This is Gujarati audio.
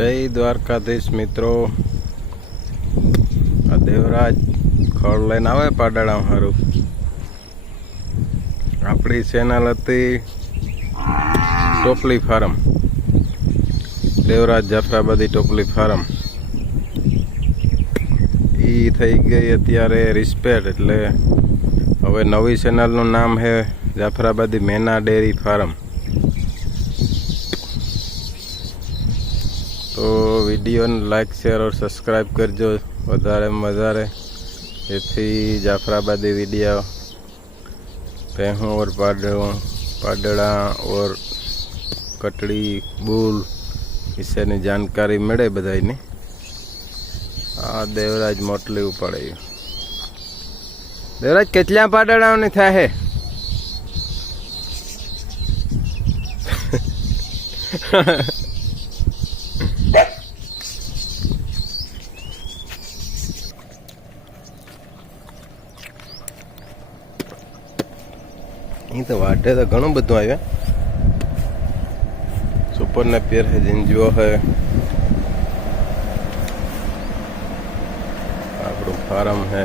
જય દ્વારકાધીશ મિત્રો, આ દેવરાજ ખડ લઈને આવે પાડાળા હારું. આપણી ચેનલ હતી ટોપલી ફાર્મ, દેવરાજ જાફરાબાદી ટોપલી ફાર્મ. એ થઈ ગઈ અત્યારે રિસ્પેક્ટ, એટલે હવે નવી ચેનલનું નામ છે જાફરાબાદી મેના ડેરી ફાર્મ. તો વિડીયોને લાઈક શેર और સબસ્ક્રાઈબ કરજો વધારેમાં વધારે, જેથી જાફરાબાदी વિડીયો ભેંસું और પાડડા और કટડી બુલ વિશેની જાણકારી મળે બધાની. આ દેવરાજ મોટલી ઉપાડે. દેવરાજ કેટલા પાડડાઓની થાય છે? અહીં તો વાટે તો ઘણું બધું આવ્યા. સુપર નેપિયર है, जिंजो है, આપણું ફાર્મ है.